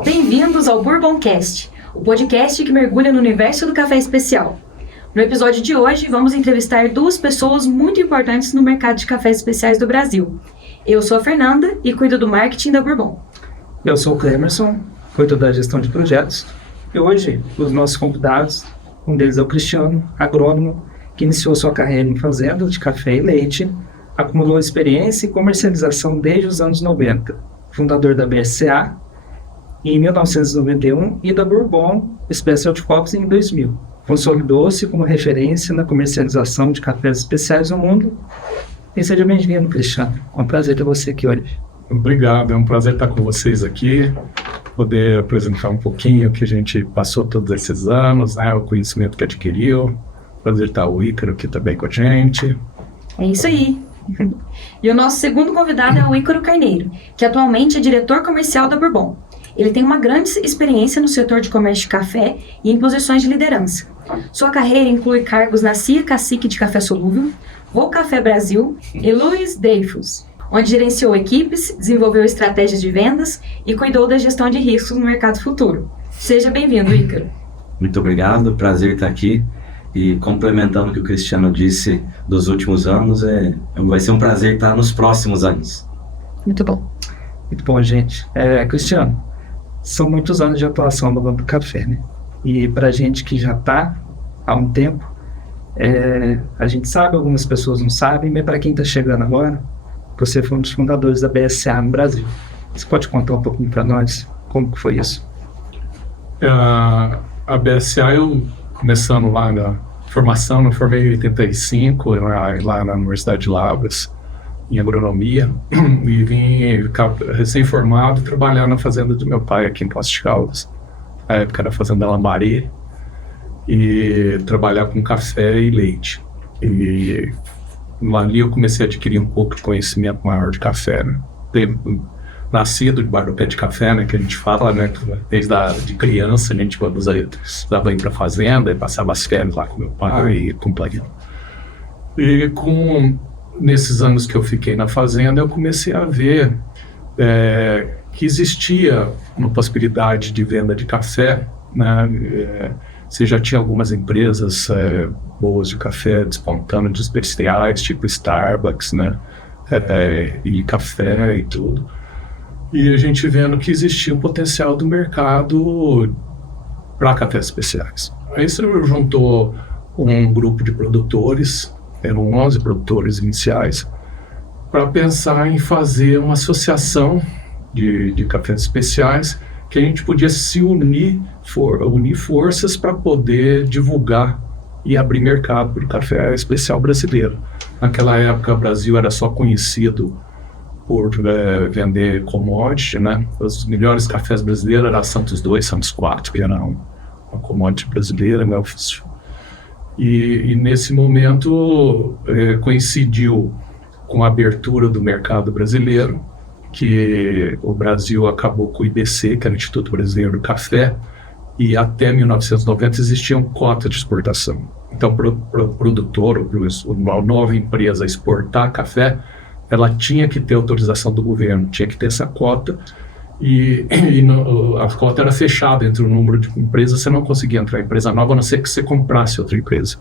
Bem-vindos ao Bourboncast, o podcast que mergulha no universo do café especial. No episódio de hoje, vamos entrevistar duas pessoas muito importantes no mercado de cafés especiais do Brasil. Eu sou a Fernanda e cuido do marketing da Bourbon. Eu sou o Clemerson, cuido da gestão de projetos. E hoje, os nossos convidados, um deles é o Cristiano, agrônomo, que iniciou sua carreira em fazenda de café e leite, acumulou experiência em comercialização desde os anos 90, fundador da BSA em 1991 e da Bourbon Specialty Coffees em 2000. Consolidou-se como referência na comercialização de cafés especiais no mundo. E seja bem-vindo, Cristiano. É um prazer ter você aqui hoje. Obrigado, é um prazer estar com vocês aqui, poder apresentar um pouquinho o que a gente passou todos esses anos, né, o conhecimento que adquiriu. Prazer estar o Ícaro aqui também com a gente. É isso aí. E o nosso segundo convidado é o Ícaro Carneiro, que atualmente é diretor comercial da Bourbon. Ele tem uma grande experiência no setor de comércio de café e em posições de liderança. Sua carreira inclui cargos na CIA Cacique de Café Solúvel, Vou Café Brasil e Louis Dreyfus, onde gerenciou equipes, desenvolveu estratégias de vendas e cuidou da gestão de riscos no mercado futuro. Seja bem-vindo, Ícaro. Muito obrigado, prazer estar aqui. E complementando o que o Cristiano disse dos últimos anos, vai ser um prazer estar nos próximos anos. Muito bom. Muito bom, gente. Cristiano, são muitos anos de atuação no mundo do café, né? E para a gente que já está há um tempo, a gente sabe, algumas pessoas não sabem, mas para quem está chegando agora, você foi um dos fundadores da BSA no Brasil. Você pode contar um pouquinho para nós como que foi isso? A BSA, eu começando lá na formação, eu formei em 85, lá na Universidade de Lavras, em agronomia, e vim recém-formado trabalhar na fazenda do meu pai aqui em Poços de Caldas. Na época era a fazenda Lamari, e trabalhar com café e leite. E ali eu comecei a adquirir um pouco de conhecimento maior de café, né? Nascido debaixo do pé de café, né, que a gente fala, né, desde criança, a gente precisava ir para a fazenda e passava as férias lá com meu pai e companhia. E nesses anos que eu fiquei na fazenda, eu comecei a ver que existia uma possibilidade de venda de café, né? Você já tinha algumas empresas boas de café despontando, de especiais, tipo Starbucks, né? E café e tudo. E a gente vendo que existia um potencial do mercado para cafés especiais. Aí você juntou um grupo de produtores, eram 11 produtores iniciais, para pensar em fazer uma associação de cafés especiais que a gente podia se unir forças para poder divulgar e abrir mercado de café especial brasileiro. Naquela época, o Brasil era só conhecido por vender commodity, né? Os melhores cafés brasileiros eram Santos 2, Santos 4, que era uma commodity brasileira, né? E nesse momento coincidiu com a abertura do mercado brasileiro, que o Brasil acabou com o IBC, que era o Instituto Brasileiro do Café, e até 1990 existiam cotas de exportação. Então, para o produtor, uma nova empresa exportar café, ela tinha que ter autorização do governo, tinha que ter essa cota, e a cota era fechada entre o número de empresas, você não conseguia entrar em empresa nova, a não ser que você comprasse outra empresa.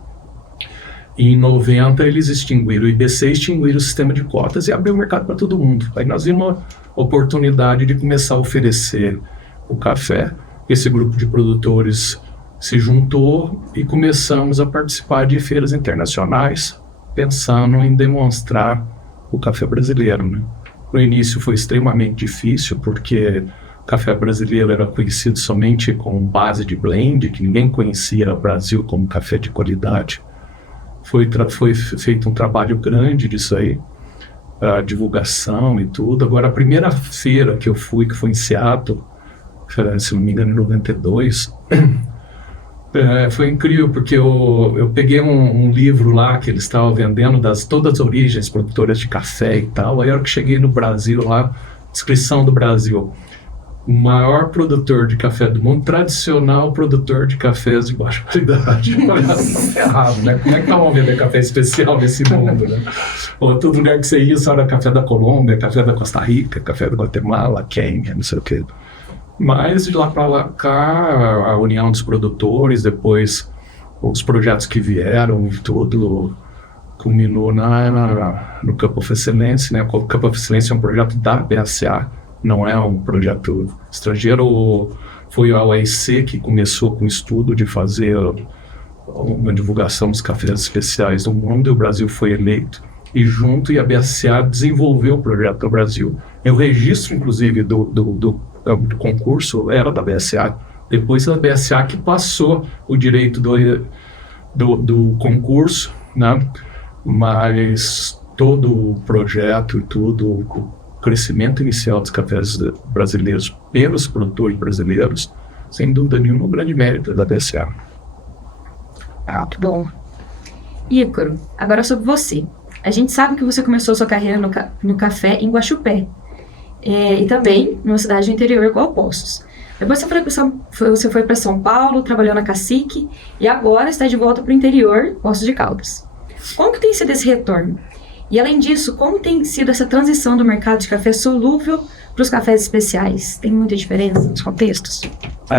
E em 90 eles extinguiram o IBC, extinguiram o sistema de cotas e abriu o mercado para todo mundo. Aí nós vimos uma oportunidade de começar a oferecer o café. Esse grupo de produtores se juntou e começamos a participar de feiras internacionais, pensando em demonstrar o café brasileiro, né? No início foi extremamente difícil, porque o café brasileiro era conhecido somente com base de blend, que ninguém conhecia o Brasil como café de qualidade. Foi feito um trabalho grande disso aí, a divulgação e tudo. Agora, a primeira feira que eu fui, que foi em Seattle, se não me engano, em 92, foi incrível, porque eu peguei um livro lá que eles estavam vendendo todas as origens produtoras de café e tal. Aí, a hora que cheguei no Brasil lá, descrição do Brasil: o maior produtor de café do mundo, tradicional produtor de cafés de baixa qualidade. Errado, né? Como é que nós vamos vender café especial nesse mundo, né? Ou todo lugar que você ia, só era café da Colômbia, café da Costa Rica, café da Guatemala, Quênia, não sei o quê. Mas de lá para cá, a união dos produtores, depois os projetos que vieram, tudo culminou no Cup of Excellence, né? O Cup of Excellence é um projeto da BSA, não é um projeto estrangeiro. Foi a OEC que começou com o estudo de fazer uma divulgação dos cafés especiais do mundo, e o Brasil foi eleito. E junto, a BSA desenvolveu o projeto no Brasil. O registro, inclusive, do concurso era da BSA. Depois da BSA que passou o direito do concurso, né? Mas todo o projeto e tudo o crescimento inicial dos cafés brasileiros pelos produtores brasileiros, sem dúvida nenhuma, um grande mérito da BSA. Muito bom. Ícaro, agora sobre você. A gente sabe que você começou sua carreira no café em Guaxupé, e também numa cidade do interior igual Poços. Depois você foi para São Paulo, trabalhou na Cacique e agora está de volta para o interior, Poços de Caldas. Como que tem sido esse retorno? E além disso, como tem sido essa transição do mercado de café solúvel para os cafés especiais? Tem muita diferença nos contextos?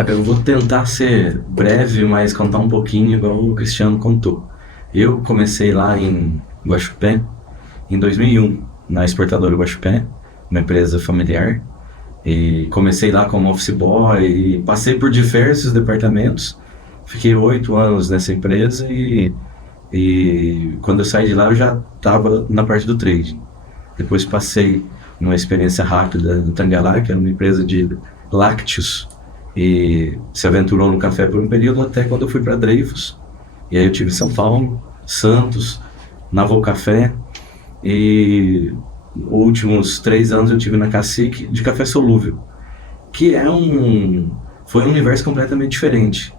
Eu vou tentar ser breve, mas contar um pouquinho igual o Cristiano contou. Eu comecei lá em Guaxupé em 2001, na exportadora Guaxupé, uma empresa familiar. E comecei lá como office boy e passei por diversos departamentos. Fiquei 8 anos nessa empresa e quando eu saí de lá eu já estava na parte do trading. Depois passei numa experiência rápida no Tangalá, que era uma empresa de lácteos, e se aventurou no café por um período até quando eu fui para Dreyfus. E aí eu tive São Paulo, Santos, Naval Café, e os últimos 3 anos eu tive na Cacique de café solúvel, que foi um universo completamente diferente.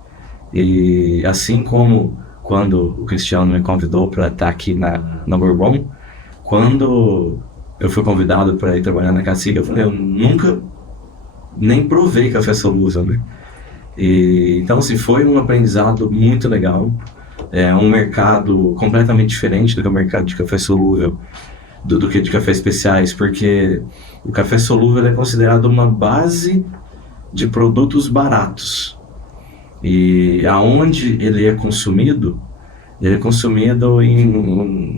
E assim como quando o Cristiano me convidou para estar aqui na Bourbon, quando eu fui convidado para ir trabalhar na Cacique, eu falei, eu nunca nem provei café solúvel, né? Então, assim, foi um aprendizado muito legal. É um mercado completamente diferente do que o mercado de café solúvel, do que de cafés especiais, porque o café solúvel é considerado uma base de produtos baratos. E aonde ele é consumido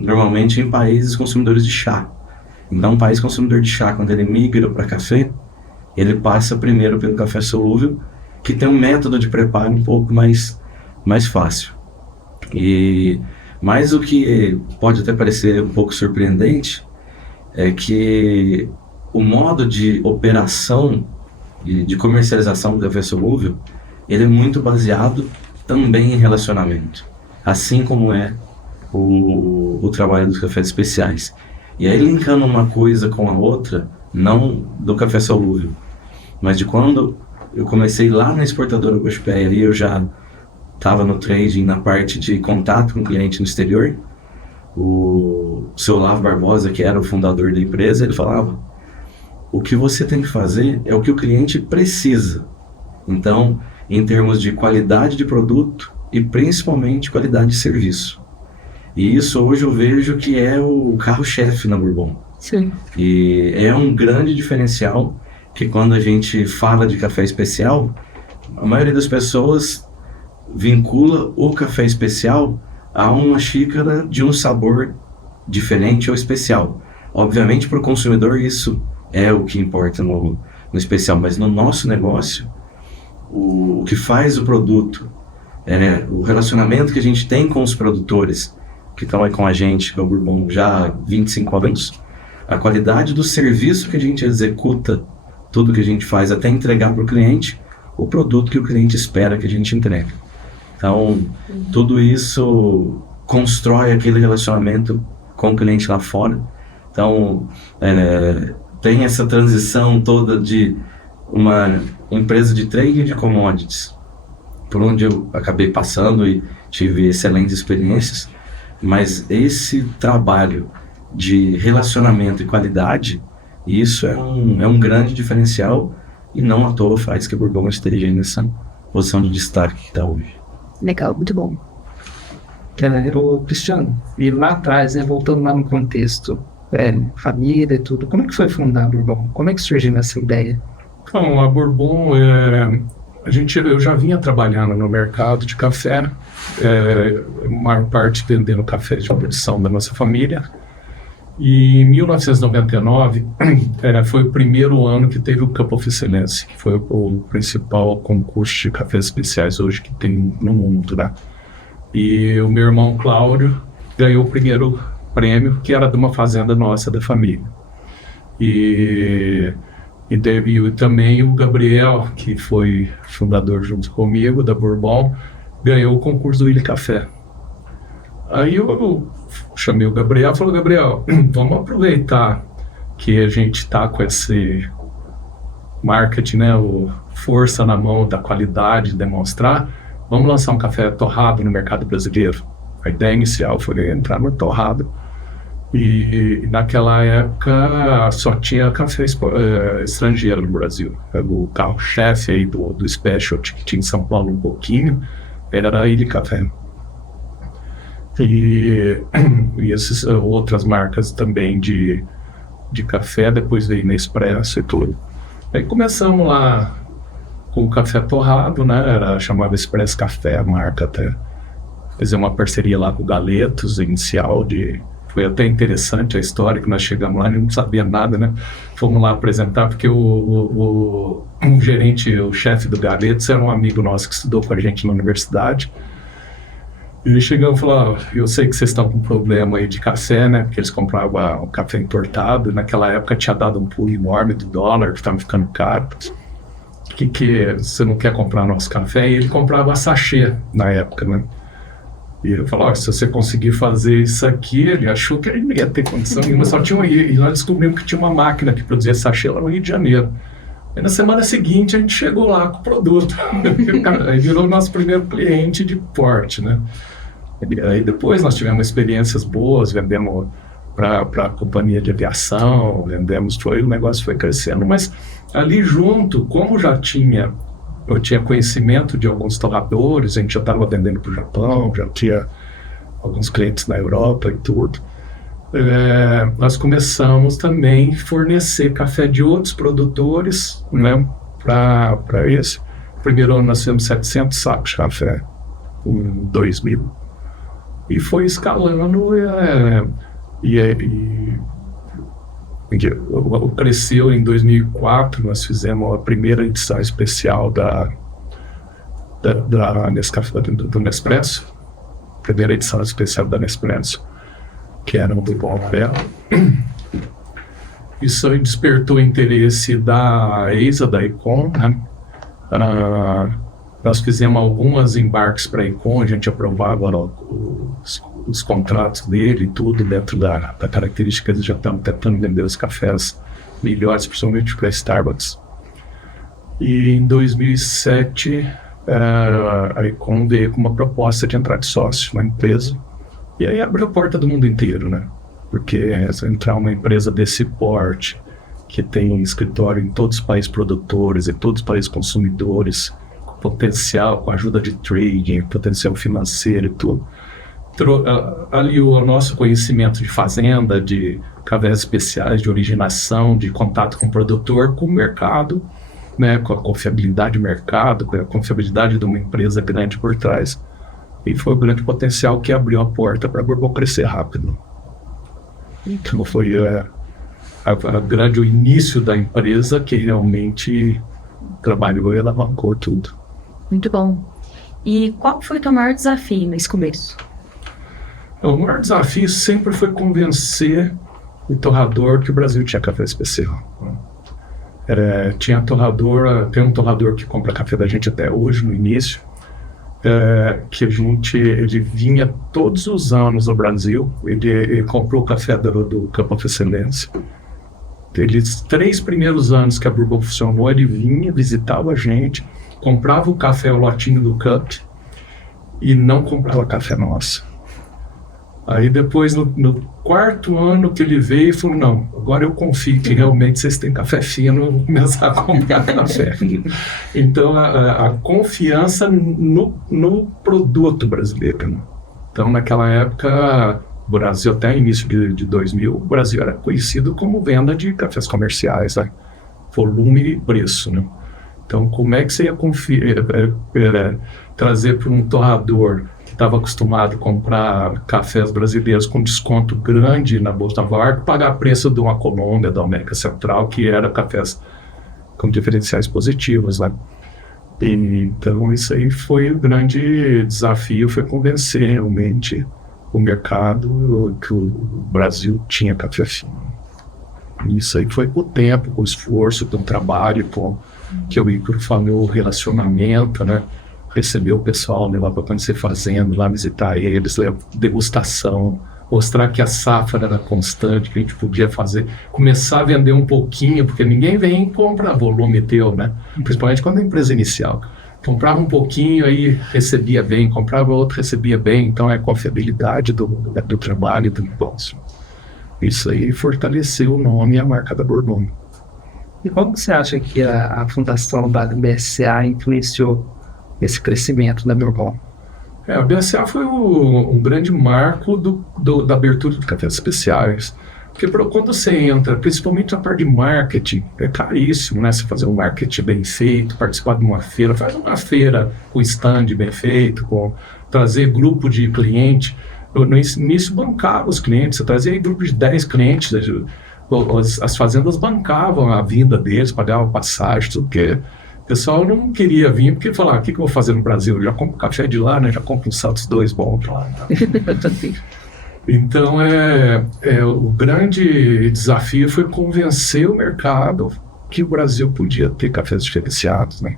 normalmente em países consumidores de chá. Então, um país consumidor de chá, quando ele migra para café, ele passa primeiro pelo café solúvel, que tem um método de preparo um pouco mais fácil. Mas o que pode até parecer um pouco surpreendente é que o modo de operação e de comercialização do café solúvel, ele é muito baseado também em relacionamento, assim como é o trabalho dos cafés especiais. E aí, linkando uma coisa com a outra, não do café solúvel, mas de quando eu comecei lá na exportadora Guaxupé, e eu já estava no trading, na parte de contato com o cliente no exterior. O seu Olavo Barbosa, que era o fundador da empresa, ele falava: o que você tem que fazer é o que o cliente precisa. Então, em termos de qualidade de produto e principalmente qualidade de serviço. E isso hoje eu vejo que é o carro-chefe na Bourbon. Sim. E é um grande diferencial que quando a gente fala de café especial, a maioria das pessoas vincula o café especial a uma xícara de um sabor diferente ou especial. Obviamente, para o consumidor isso é o que importa no especial, mas no nosso negócio, o que faz o produto, o relacionamento que a gente tem com os produtores que estão aí com a gente, com o Bourbon, já há 25 anos, a qualidade do serviço que a gente executa, tudo que a gente faz até entregar para o cliente, o produto que o cliente espera que a gente entregue. Então, tudo isso constrói aquele relacionamento com o cliente lá fora. Então, tem essa transição toda de uma empresa de trading de commodities, por onde eu acabei passando e tive excelentes experiências, mas esse trabalho de relacionamento e qualidade, isso é um grande diferencial e não à toa faz que a Bourbon esteja nessa posição de destaque que está hoje. Legal, muito bom. O Cristiano, e lá atrás, voltando lá no contexto, família e tudo, como é que foi fundar a Bourbon? Como é que surgiu essa ideia? Então, a Bourbon, eu já vinha trabalhando no mercado de café, a maior parte vendendo café de produção da nossa família. E em 1999 foi o primeiro ano que teve o Cup of Excellence, que foi o principal concurso de cafés especiais hoje que tem no mundo, né? E o meu irmão Cláudio ganhou o primeiro prêmio, que era de uma fazenda nossa, da família. E teve também o Gabriel, que foi fundador junto comigo da Bourbon, ganhou o concurso do Ilha Café. Aí eu chamei o Gabriel e falei: Gabriel, vamos aproveitar que a gente está com esse marketing, né, força na mão da qualidade, demonstrar, vamos lançar um café torrado no mercado brasileiro. A ideia inicial foi entrar no torrado, e naquela época só tinha café estrangeiro no Brasil. O carro-chefe aí do Specialty, que tinha em São Paulo um pouquinho, era a Ilha Café. E essas outras marcas também de café, depois veio Nespresso e tudo. Aí começamos lá com o café torrado, né? Chamava Express Café, a marca até. Fizemos uma parceria lá com o Galetos, inicial foi até interessante a história, que nós chegamos lá e não sabia nada, né? Fomos lá apresentar, porque o gerente, o chefe do Galetos, era um amigo nosso que estudou com a gente na universidade. E ele chegou e falou: eu sei que vocês estão com problema aí de café, né? Porque eles compravam o café importado, e naquela época tinha dado um pulo enorme do dólar, que estava ficando caro. Que você não quer comprar nosso café? E ele comprava a sachê na época, né? E ele falou: se você conseguir fazer isso aqui, ele achou que ele não ia ter condição nenhuma, só tinha e nós descobrimos que tinha uma máquina que produzia sachê lá no Rio de Janeiro. E na semana seguinte a gente chegou lá com o produto. Aí virou o nosso primeiro cliente de porte, né? Aí depois nós tivemos experiências boas, vendemos para a companhia de aviação, o negócio foi crescendo, mas ali junto, como eu tinha conhecimento de alguns torradores, a gente já estava vendendo para o Japão, já tinha alguns clientes na Europa e tudo, nós começamos também a fornecer café de outros produtores, né, para esse. Primeiro ano nós fizemos 700 sacos de café, em 2000. E foi escalando, cresceu em 2004, nós fizemos a primeira edição especial do Nespresso, primeira edição especial da Nespresso, que era um Bourbon amarelo. Isso aí despertou o interesse da EISA, da Econ, né? Nós fizemos algumas embarques para a Econ, a gente aprovava os contratos dele e tudo dentro da característica. Eles já estão tentando vender os cafés melhores, principalmente para a Starbucks. E em 2007, a Econ veio com uma proposta de entrar de sócio na empresa, e aí abriu a porta do mundo inteiro, né? Porque se entrar uma empresa desse porte, que tem um escritório em todos os países produtores e todos os países consumidores, potencial, com ajuda de trading, potencial financeiro e tudo, aliou o nosso conhecimento de fazenda, de cafés especiais, de originação, de contato com o produtor, com o mercado, né, com a confiabilidade do mercado, com a confiabilidade de uma empresa grande por trás. E foi o grande potencial que abriu a porta para a Bourbon crescer rápido. Então foi o início da empresa que realmente trabalhou e alavancou tudo. Muito bom. E qual foi o teu maior desafio nesse começo? O maior desafio sempre foi convencer o torrador que o Brasil tinha café especial. Tem um torrador que compra café da gente até hoje, no início, que ele vinha todos os anos no Brasil, ele comprou o café do Cup of Excellence. Os 3 primeiros anos que a Bourbon funcionou, ele vinha, visitava a gente, comprava o café, o lotinho do Cup, e não comprava café nosso. Aí depois, no 4º ano que ele veio, ele falou: não, agora eu confio que realmente vocês têm café fino, eu vou começar a comprar café. Então, a confiança no produto brasileiro, né? Então, naquela época, o Brasil, até início de 2000, o Brasil era conhecido como venda de cafés comerciais, né? volume e preço, né? Então, como é que você ia trazer para um torrador que estava acostumado a comprar cafés brasileiros com desconto grande na Bolsa de Nova York, pagar preço de uma Colômbia, da América Central, que era cafés com diferenciais positivos, né? Então, isso aí foi o grande desafio, foi convencer realmente o mercado que o Brasil tinha café fino. Isso aí foi com o tempo, com o esforço, com o trabalho, com que o Ícaro falou, o relacionamento, né? Receber o pessoal, levar para conhecer fazenda, lá visitar eles, degustação, mostrar que a safra era constante, que a gente podia fazer, começar a vender um pouquinho, porque ninguém vem e compra volume teu, né? Principalmente quando é empresa inicial. Comprava um pouquinho, aí recebia bem, comprava outro, recebia bem, então é a confiabilidade do trabalho, do negócio. Isso aí fortaleceu o nome e a marca da Bourbon. E como você acha que a fundação da BSA influenciou esse crescimento da Bourbon? A BSA foi um grande marco da abertura de cafés especiais. Porque quando você entra, principalmente na parte de marketing, é caríssimo, né? Você fazer um marketing bem feito, participar de uma feira, faz uma feira com stand bem feito, trazer grupo de cliente. No início bancava os clientes, você trazia grupo de 10 clientes, as fazendas bancavam a vinda deles, pagavam passagem, tudo que. O pessoal não queria vir porque falava, o que eu vou fazer no Brasil? Eu já compro café de lá, né? Já compro uns Santos 2 bons lá. Então, o grande desafio foi convencer o mercado que o Brasil podia ter cafés diferenciados, né?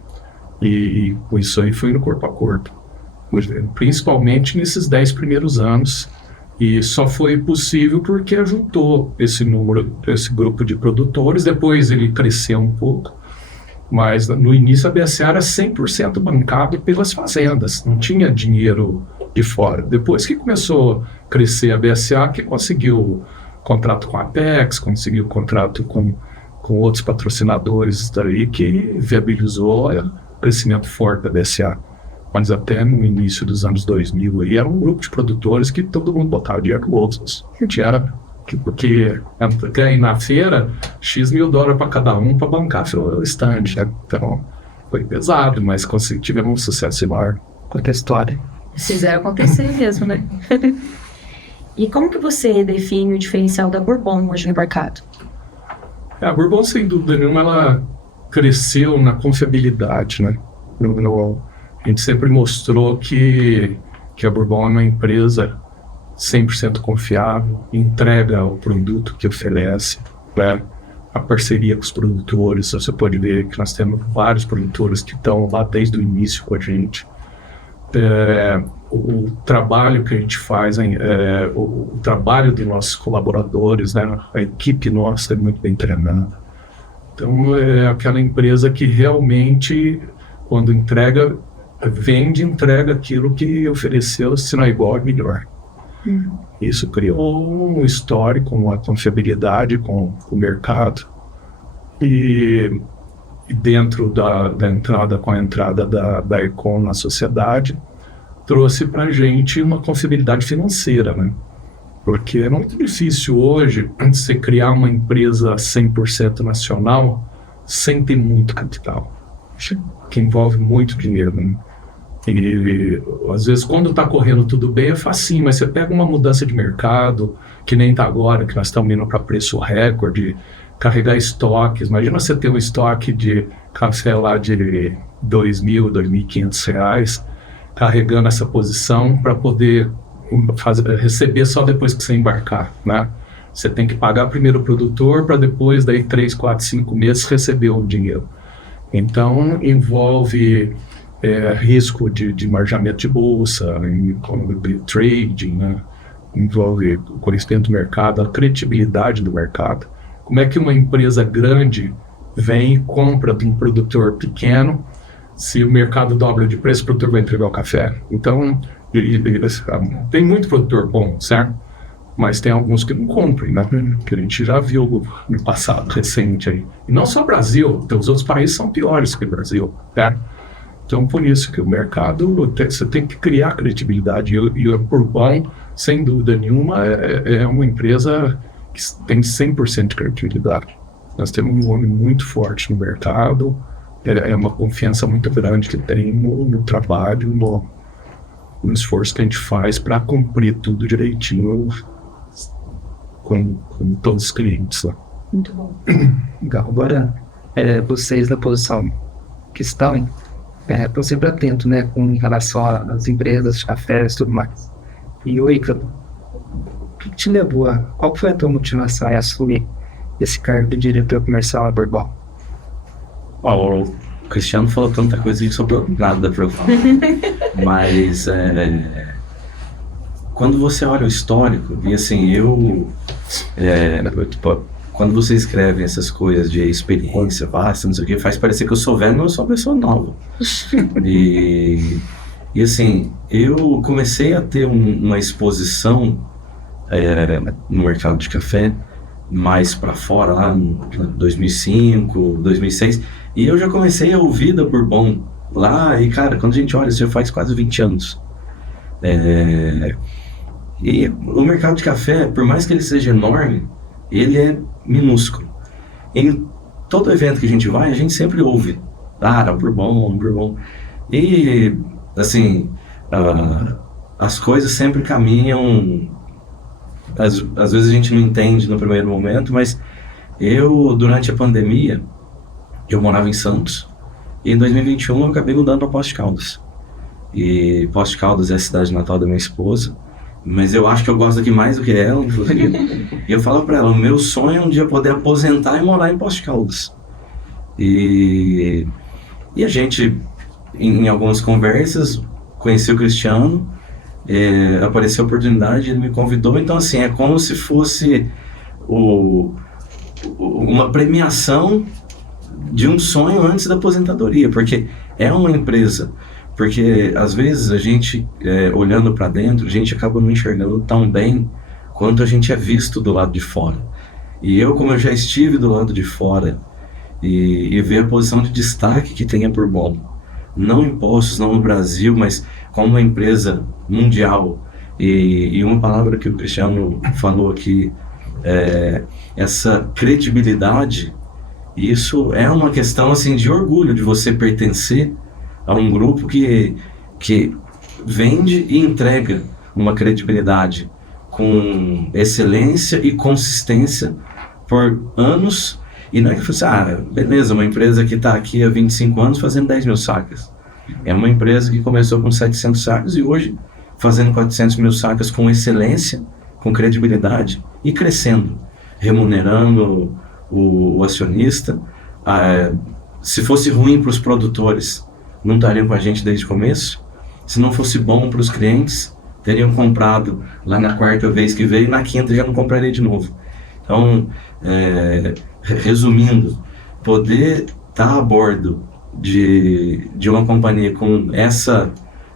E isso aí foi no corpo a corpo, principalmente nesses 10 primeiros anos. E só foi possível porque juntou esse grupo de produtores. Depois ele cresceu um pouco, mas no início a BSA era 100% bancado pelas fazendas, não tinha dinheiro de fora. Depois que começou a crescer a BSA, que conseguiu contrato com a Apex, conseguiu contrato com outros patrocinadores daí, que viabilizou o crescimento forte da BSA. Mas até no início dos anos 2000 aí era um grupo de produtores que todo mundo botava dinheiro no bolso. Porque na feira, X mil dólares para cada um para bancar o stand. Então foi pesado, mas tivemos um sucesso maior. Conta a história. Fizeram acontecer mesmo, né? E como que você define o diferencial da Bourbon hoje no mercado? A Bourbon, sem dúvida nenhuma, ela cresceu na confiabilidade, né? A gente sempre mostrou que a Bourbon é uma empresa 100% confiável, entrega o produto que oferece, né? A parceria com os produtores, você pode ver que nós temos vários produtores que estão lá desde o início com a gente. O trabalho que a gente faz, o trabalho de nossos colaboradores, né? A equipe nossa é muito bem treinada. Então é aquela empresa que realmente, quando entrega aquilo que ofereceu, se não é igual, é melhor. Isso criou um histórico, uma confiabilidade com o mercado. E dentro da entrada, com a entrada da Econ na sociedade, trouxe para a gente uma confiabilidade financeira, né? Porque é muito difícil hoje você criar uma empresa 100% nacional sem ter muito capital, que envolve muito dinheiro, né? E às vezes quando está correndo tudo bem é facinho, mas você pega uma mudança de mercado, que nem está agora, que nós estamos indo para preço recorde, carregar estoques. Imagina você ter um estoque de café lá de R$ 2.000, R$ 2.500, carregando essa posição para poder receber só depois que você embarcar, né? Você tem que pagar primeiro o produtor para depois, daí 3, 4, 5 meses, receber o dinheiro. Então, envolve risco de margeamento de bolsa, trading, né? Envolve o conhecimento do mercado, a credibilidade do mercado. Como é que uma empresa grande vem e compra de um produtor pequeno? Se o mercado dobra de preço, o produtor vai entregar o café. Então, tem muito produtor bom, certo? Mas tem alguns que não cumprem, né? Que a gente já viu no passado recente aí. E não só o Brasil, então os outros países são piores que o Brasil, certo? Então, por isso que o mercado, você tem que criar credibilidade. E a Bourbon, sem dúvida nenhuma, é uma empresa que tem 100% de credibilidade. Nós temos um nome muito forte no mercado, é uma confiança muito grande que tem no trabalho, no esforço que a gente faz para cumprir tudo direitinho com todos os clientes lá. Muito bom. Legal. Agora, vocês da posição que estão sempre atentos, né, com relação às empresas, cafés e tudo mais. E o Ícaro, o que te levou qual foi a tua motivação a assumir esse cargo de diretor comercial da Bourbon? O Cristiano falou tanta coisa que sobrou nada para eu falar. Mas quando você olha o histórico, e assim, quando você escreve essas coisas de experiência vasta, não sei o que, faz parecer que eu sou velho, mas eu sou uma pessoa nova. E assim, eu comecei a ter uma exposição no mercado de café, mais para fora, lá em 2005, 2006, e eu já comecei a ouvir da Bourbon lá, e cara, quando a gente olha, isso já faz quase 20 anos. E o mercado de café, por mais que ele seja enorme, ele é minúsculo. Em todo evento que a gente vai, a gente sempre ouve Bourbon. E assim, as coisas sempre caminham. Às vezes a gente não entende no primeiro momento, mas durante a pandemia, eu morava em Santos, e em 2021 eu acabei mudando para Poços de Caldas. E Poços de Caldas é a cidade natal da minha esposa, mas eu acho que eu gosto aqui mais do que ela, inclusive. E eu falo para ela, o meu sonho é um dia poder aposentar e morar em Poços de Caldas. E a gente, em algumas conversas, conheci o Cristiano, apareceu a oportunidade, ele me convidou, então assim, é como se fosse uma premiação de um sonho antes da aposentadoria, porque é uma empresa, porque às vezes a gente, olhando para dentro, a gente acaba não enxergando tão bem quanto a gente é visto do lado de fora. E como eu já estive do lado de fora e ver a posição de destaque que tem a Bourbon, não em Poços, não no Brasil, mas como uma empresa mundial, e uma palavra que o Cristiano falou aqui, essa credibilidade, isso é uma questão assim, de orgulho de você pertencer a um grupo que vende e entrega uma credibilidade com excelência e consistência por anos. E não é que fosse, beleza, uma empresa que está aqui há 25 anos fazendo 10 mil sacas. É uma empresa que começou com 700 sacas e hoje fazendo 400 mil sacas com excelência, com credibilidade e crescendo, remunerando o acionista. Se fosse ruim para os produtores, não estariam com a gente desde o começo. Se não fosse bom para os clientes, teriam comprado lá na quarta vez que veio, na quinta já não compraria de novo. Então, resumindo, poder estar a bordo de uma companhia com essa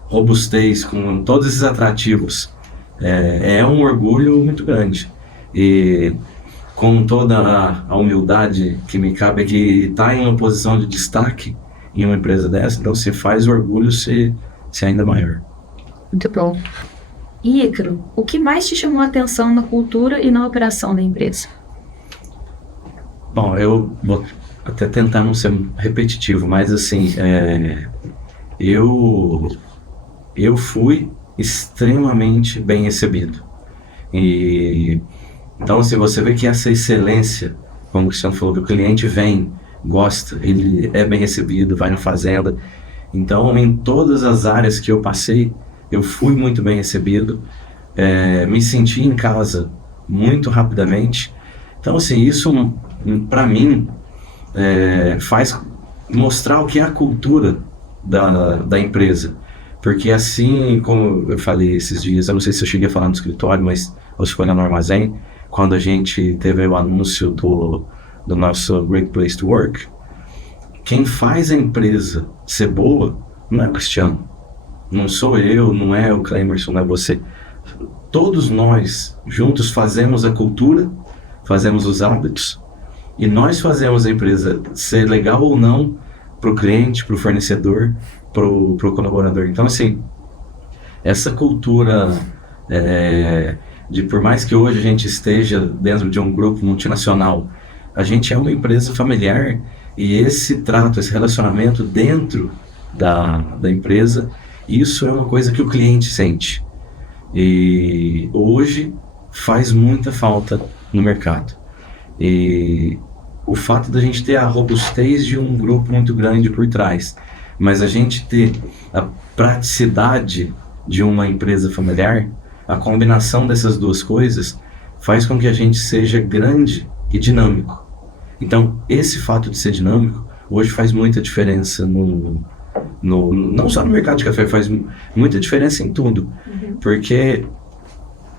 robustez, com todos esses atrativos, é um orgulho muito grande. E com toda a humildade que me cabe, é que estar em uma posição de destaque em uma empresa dessa, então se faz o orgulho ser ainda maior. Muito bom. E Ícaro, o que mais te chamou a atenção na cultura e na operação da empresa? Bom, eu vou até tentar não ser repetitivo, mas assim, eu fui extremamente bem recebido. E então, se você vê que essa excelência, como o Cristiano falou, que o cliente vem, gosta, ele é bem recebido, vai na fazenda. Então, em todas as áreas que eu passei, eu fui muito bem recebido, me senti em casa muito rapidamente. Então, assim, isso para mim faz mostrar o que é a cultura da empresa. Porque assim como eu falei esses dias, eu não sei se eu cheguei a falar no escritório, mas ou se foi lá no armazém, quando a gente teve o anúncio do nosso Great Place to Work, quem faz a empresa ser boa não é o Cristiano, não sou eu, não é o Clemerson, não é você. Todos nós juntos fazemos a cultura, fazemos os hábitos, e nós fazemos a empresa ser legal ou não para o cliente, para o fornecedor, para o colaborador. Então, assim, essa cultura de por mais que hoje a gente esteja dentro de um grupo multinacional, a gente é uma empresa familiar e esse trato, esse relacionamento dentro da empresa, isso é uma coisa que o cliente sente. E hoje faz muita falta no mercado. E o fato da gente ter a robustez de um grupo muito grande por trás, mas a gente ter a praticidade de uma empresa familiar, a combinação dessas duas coisas faz com que a gente seja grande e dinâmico. Então, esse fato de ser dinâmico hoje faz muita diferença não só no mercado de café, faz muita diferença em tudo. Porque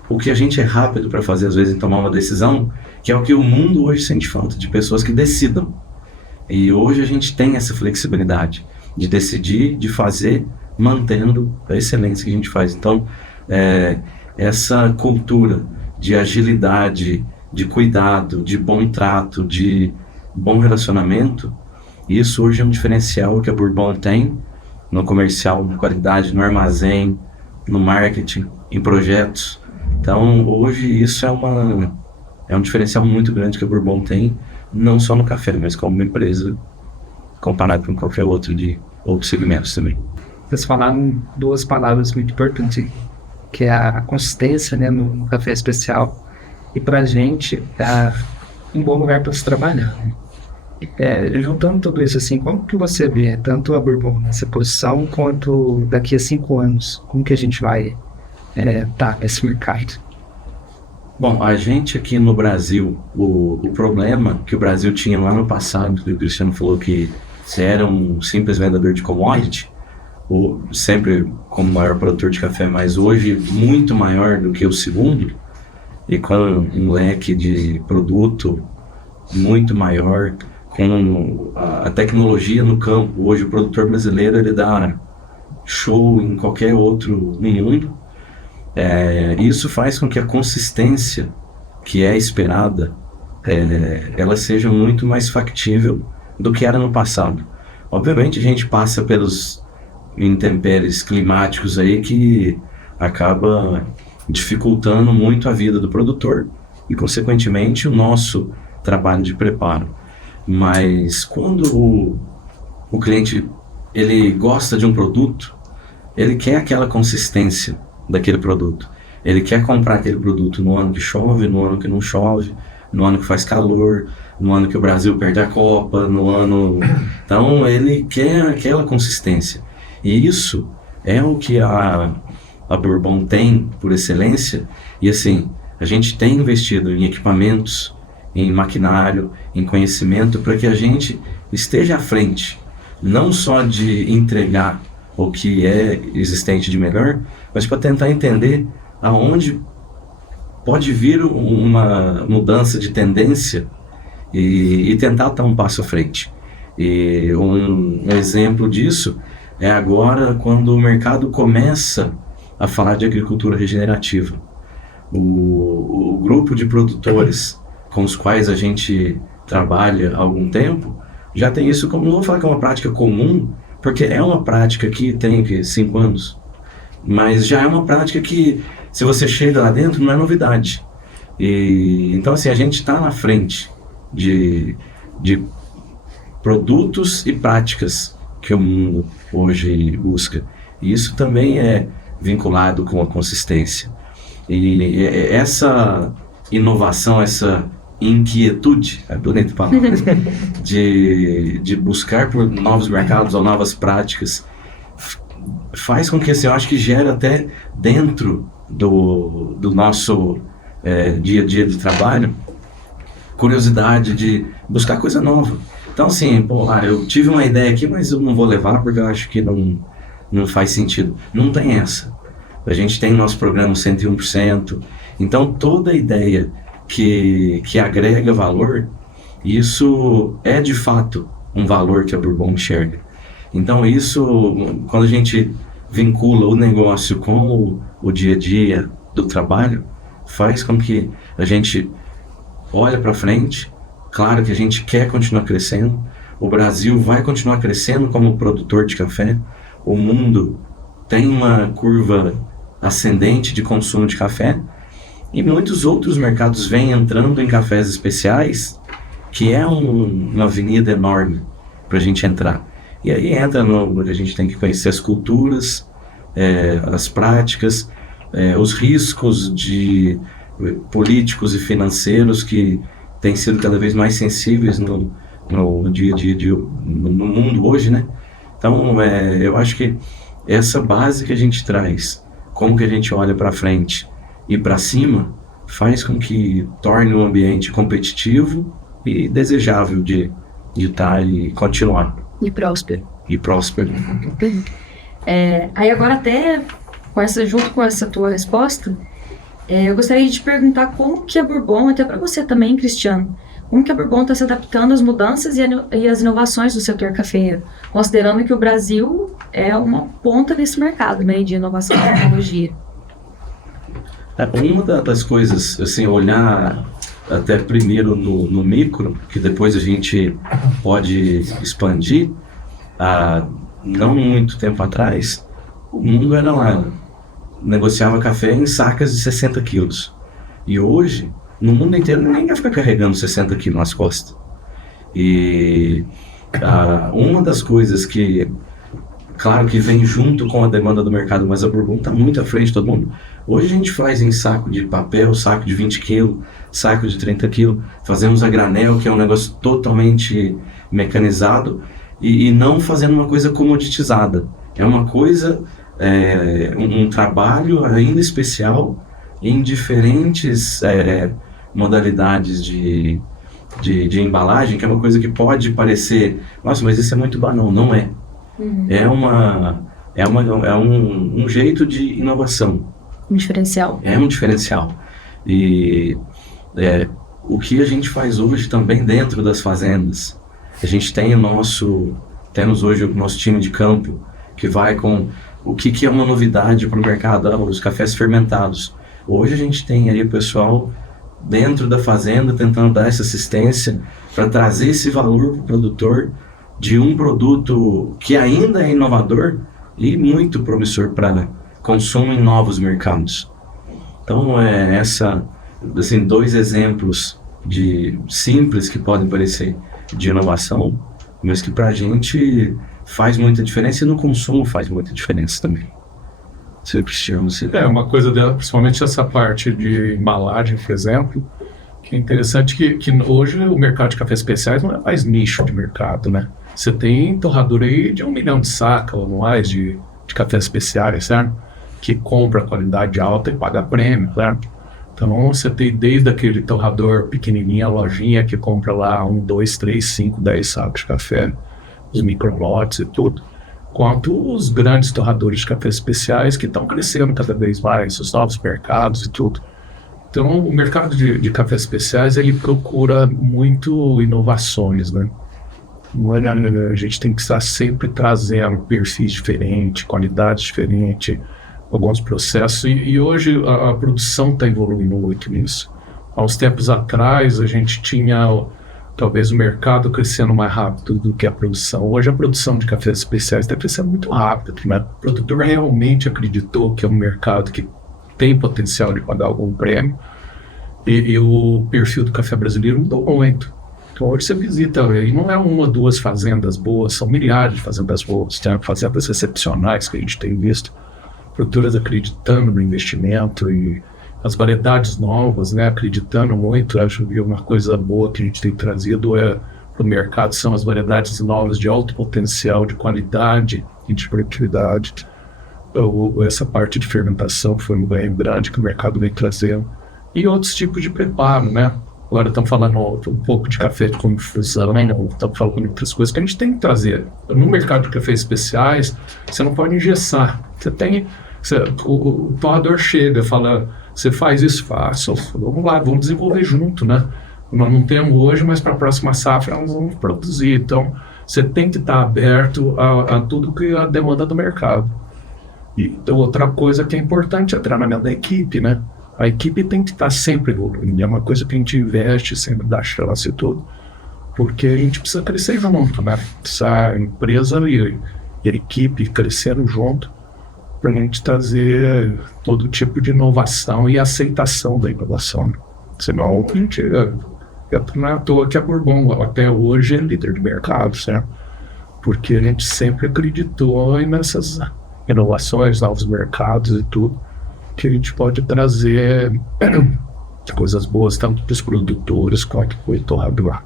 o que a gente é rápido para fazer, às vezes, em tomar uma decisão, que é o que o mundo hoje sente falta, de pessoas que decidam. E hoje a gente tem essa flexibilidade de decidir, de fazer, mantendo a excelência que a gente faz. Então, essa cultura de agilidade, de cuidado, de bom trato, de bom relacionamento, isso hoje é um diferencial que a Bourbon tem no comercial, na qualidade, no armazém, no marketing, em projetos. Então, hoje isso é um diferencial muito grande que a Bourbon tem, não só no café, mas como uma empresa comparado com qualquer outro de outros segmentos também. Vocês falaram duas palavras muito importantes, que é a consistência, né, no café especial, e pra gente é um bom lugar para se trabalhar. Juntando tudo isso assim, como que você vê tanto a Bourbon nessa posição, quanto daqui a 5 anos, como que a gente vai nesse mercado? Bom, a gente aqui no Brasil, o problema que o Brasil tinha lá no passado, que o Cristiano falou que era um simples vendedor de commodity, sempre como maior produtor de café, mas hoje muito maior do que o segundo, e com um leque de produto muito maior, com a tecnologia no campo. Hoje o produtor brasileiro ele dá show em qualquer outro mundo. Isso faz com que a consistência que é esperada ela seja muito mais factível do que era no passado. Obviamente a gente passa pelos intempéries climáticos aí que acaba dificultando muito a vida do produtor e consequentemente o nosso trabalho de preparo. Mas quando o cliente ele gosta de um produto, ele quer aquela consistência daquele produto. Ele quer comprar aquele produto no ano que chove, no ano que não chove, no ano que faz calor, no ano que o Brasil perde a Copa, no ano... Então ele quer aquela consistência. E isso é o que a Bourbon tem por excelência. E assim, a gente tem investido em equipamentos, em maquinário, em conhecimento, para que a gente esteja à frente, não só de entregar o que é existente de melhor, mas para tentar entender aonde pode vir uma mudança de tendência e tentar dar um passo à frente. E um exemplo disso é agora quando o mercado começa a falar de agricultura regenerativa. O grupo de produtores com os quais a gente trabalha há algum tempo já tem isso como, não vou falar que é uma prática comum, porque é uma prática que tem 5 anos, mas já é uma prática que, se você chega lá dentro, não é novidade. Então, assim, a gente está na frente de produtos e práticas que o mundo hoje busca. E isso também é vinculado com a consistência. E essa inovação, essa inquietude, é bonito falar, de buscar por novos mercados ou novas práticas, faz com que, assim, eu acho que gera até dentro do nosso dia a dia de trabalho, curiosidade de buscar coisa nova. Então, assim, eu tive uma ideia aqui, mas eu não vou levar porque eu acho que não faz sentido. Não tem essa. A gente tem nosso programa 101%, então toda ideia que agrega valor, isso é de fato um valor que a Bourbon enxerga. Então isso, quando a gente vincula o negócio com o dia a dia do trabalho, faz com que a gente olhe para frente. Claro que a gente quer continuar crescendo, o Brasil vai continuar crescendo como produtor de café, o mundo tem uma curva ascendente de consumo de café, e muitos outros mercados vêm entrando em cafés especiais que é uma avenida enorme para a gente entrar. E aí a gente tem que conhecer as culturas, as práticas, os riscos políticos e financeiros que têm sido cada vez mais sensíveis no dia a dia, no mundo hoje, né? Então, eu acho que essa base que a gente traz, como que a gente olha para frente e para cima, faz com que torne o ambiente competitivo e desejável de estar e continuar. E próspero. E próspero. Aí agora até, junto com essa tua resposta, eu gostaria de te perguntar como que a Bourbon, até para você também, Cristiano, como que a Bourbon está se adaptando às mudanças e às inovações do setor cafeeiro, considerando que o Brasil é uma ponta nesse mercado, né, de inovação e tecnologia. Uma das coisas, assim, olhar até primeiro no micro, que depois a gente pode expandir, não muito tempo atrás, o mundo era lá, negociava café em sacas de 60 quilos. E hoje, no mundo inteiro, ninguém vai ficar carregando 60 quilos nas costas. E uma das coisas que, claro que vem junto com a demanda do mercado, mas a Bourbon está muito à frente de todo mundo. Hoje a gente faz em saco de papel, saco de 20 quilos, saco de 30 quilos. Fazemos a granel, que é um negócio totalmente mecanizado, e não fazendo uma coisa comoditizada. É uma coisa, um trabalho ainda especial em diferentes modalidades de embalagem, que é uma coisa que pode parecer, nossa, mas isso é muito banal. Não é. Uhum. É um jeito de inovação. Um diferencial. É um diferencial. E o que a gente faz hoje também dentro das fazendas, a gente tem temos hoje o nosso time de campo, que vai com o que é uma novidade para o mercado, os cafés fermentados. Hoje a gente tem aí o pessoal dentro da fazenda tentando dar essa assistência para trazer esse valor para o produtor de um produto que ainda é inovador e muito promissor para consumo em novos mercados. Então, assim, 2 exemplos simples que podem parecer de inovação, mas que para a gente faz muita diferença, e no consumo faz muita diferença também. Uma coisa dela, principalmente essa parte de embalagem, por exemplo, que é interessante que hoje o mercado de cafés especiais não é mais nicho de mercado, né? Você tem torrador aí de 1 milhão de sacas ou mais de cafés especiais, certo? Que compra qualidade alta e paga prêmio, certo? Então você tem desde aquele torrador pequenininho, a lojinha que compra lá 1, 2, 3, 5, 10 sacos de café, os microlotes e tudo, quanto os grandes torradores de cafés especiais que estão crescendo cada vez mais, os novos mercados e tudo. Então o mercado de cafés especiais, ele procura muito inovações, né? A gente tem que estar sempre trazendo perfis diferentes, qualidades diferentes, alguns processos, e hoje a produção está evoluindo muito nisso. Há uns tempos atrás a gente tinha talvez o mercado crescendo mais rápido do que a produção. Hoje a produção de cafés especiais está crescendo muito rápido, né? O produtor realmente acreditou que é um mercado que tem potencial de pagar algum prêmio, e o perfil do café brasileiro mudou muito. Então hoje você visita, e não é 1 ou 2 fazendas boas, são milhares de fazendas boas, tem fazendas excepcionais que a gente tem visto, produtoras acreditando no investimento e as variedades novas, né, acreditando muito. Acho que uma coisa boa que a gente tem trazido para o mercado são as variedades novas de alto potencial, de qualidade e de produtividade. Essa parte de fermentação foi um ganho grande que o mercado vem trazendo. E outros tipos de preparo, né? Agora estamos falando um pouco de café com infusão, né? Estamos falando de outras coisas que a gente tem que trazer. No mercado de cafés especiais, você não pode engessar. O torrador chega, fala, você faz isso, faço. Vamos lá, vamos desenvolver junto, né? Nós não temos hoje, mas para a próxima safra nós vamos produzir. Então, você tem que estar aberto a tudo que é a demanda do mercado. E então, outra coisa que é importante é o treinamento da equipe, né? A equipe tem que estar sempre evoluindo. É uma coisa que a gente investe, sempre dá chance e tudo. Porque a gente precisa crescer junto, né? Essa empresa e a equipe crescendo junto para a gente trazer todo tipo de inovação e aceitação da inovação. Senão a gente Não é à toa que a Bourbon até hoje é líder de mercado, certo? Porque a gente sempre acreditou nessas inovações, novos mercados e tudo, que a gente pode trazer coisas boas tanto para os produtores quanto para o torrador.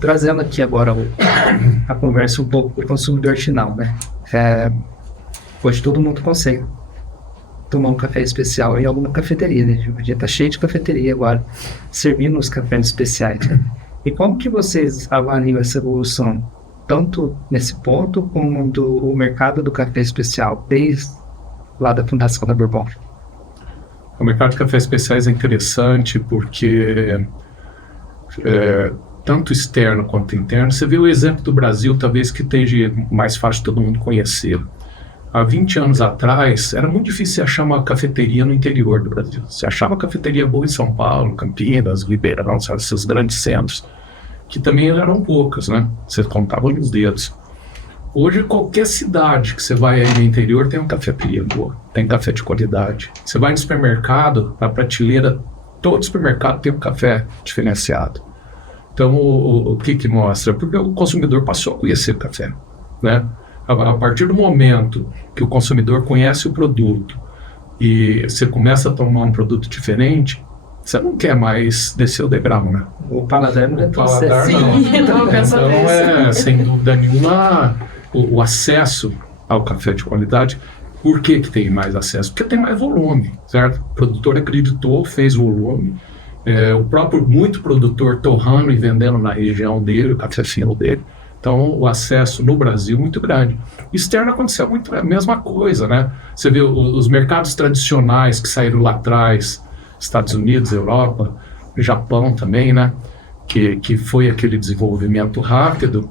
Trazendo aqui agora a conversa um pouco para o consumidor final, né? Hoje todo mundo consegue tomar um café especial em alguma cafeteria, né? O dia está cheio de cafeteria agora, servindo os cafés especiais, né? E como que vocês avaliam essa evolução, tanto nesse ponto como do mercado do café especial, desde lá da Fundação da Bourbon? O mercado de cafés especiais é interessante porque tanto externo quanto interno, você vê o exemplo do Brasil, talvez que esteja mais fácil de todo mundo conhecer. Há 20 anos atrás, era muito difícil achar uma cafeteria no interior do Brasil. Você achava cafeteria boa em São Paulo, Campinas, Ribeirão, esses grandes centros, que também eram poucas, né? Você contava nos dedos. Hoje, qualquer cidade que você vai aí no interior tem uma cafeteria boa, tem café de qualidade. Você vai no supermercado, na prateleira, todo supermercado tem um café diferenciado. Então, o que mostra? Porque o consumidor passou a conhecer o café, né? A partir do momento que o consumidor conhece o produto e você começa a tomar um produto diferente, você não quer mais descer o degrau, né? O paladar não é tão Paladar não. Então, sem dúvida nenhuma, o acesso ao café de qualidade. Por que tem mais acesso? Porque tem mais volume, certo? O produtor acreditou, fez volume. O próprio muito produtor torrando e vendendo na região dele, o café fino dele. Então, o acesso no Brasil é muito grande. Externo aconteceu muito a mesma coisa, né? Você vê os mercados tradicionais que saíram lá atrás, Estados Unidos, Europa, Japão também, né? Que foi aquele desenvolvimento rápido.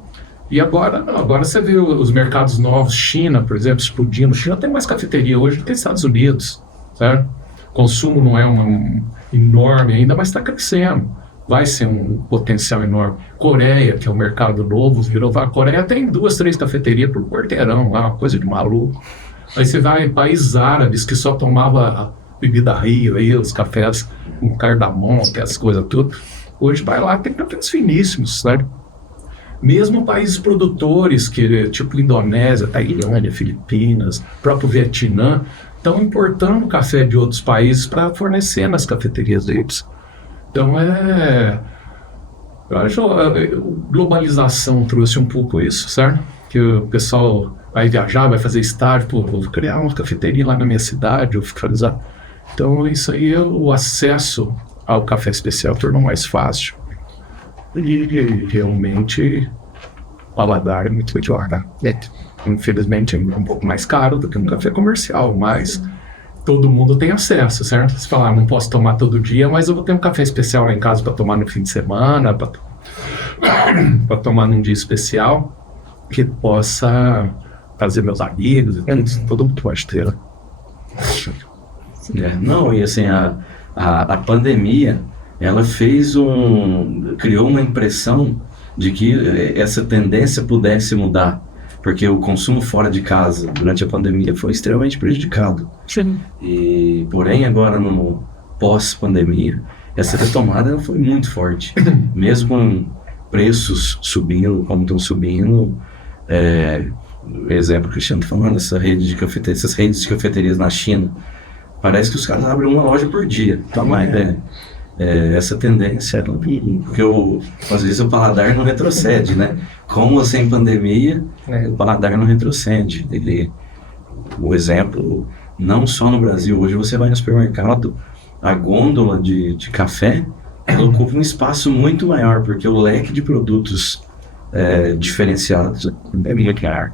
E agora você vê os mercados novos, China, por exemplo, explodindo. China tem mais cafeteria hoje do que Estados Unidos, certo? O consumo não é enorme ainda, mas está crescendo. Vai ser um potencial enorme. Coreia, que é um mercado novo, virou. A Coreia tem 2, 3 cafeterias por quarteirão, lá, uma coisa de maluco. Aí você vai em países árabes que só tomava bebida Rio, aí, os cafés com cardamomo, aquelas coisas tudo. Hoje vai lá, tem cafés finíssimos, certo? Mesmo países produtores, tipo Indonésia, Tailândia, Filipinas, próprio Vietnã, estão importando café de outros países para fornecer nas cafeterias deles. Então, eu acho que a globalização trouxe um pouco isso, certo? Que o pessoal vai viajar, vai fazer estágio, vou criar uma cafeteria lá na minha cidade, vou fiscalizar. Então, isso aí, o acesso ao café especial tornou mais fácil. E realmente, o paladar é muito melhor, né? Infelizmente, é um pouco mais caro do que um café comercial, mas todo mundo tem acesso, certo? Você fala, não posso tomar todo dia, mas eu vou ter um café especial lá em casa para tomar no fim de semana, para tomar num dia especial, que possa trazer meus amigos e tudo, todo mundo pode ter. Não, e assim, a pandemia, ela criou uma impressão de que essa tendência pudesse mudar. Porque o consumo fora de casa durante a pandemia foi extremamente prejudicado. Sim. Porém, agora no pós-pandemia, essa retomada foi muito forte. Mesmo com preços subindo, como estão subindo, exemplo que o Cristiano está falando, essas redes de cafeterias na China, parece que os caras abrem uma loja por dia. Então, essa tendência, porque às vezes o paladar não retrocede, né? Como sem pandemia, o paladar não retrocede. O exemplo, não só no Brasil, hoje você vai no supermercado, a gôndola de café, ela ocupa um espaço muito maior, porque o leque de produtos diferenciados é muito maior.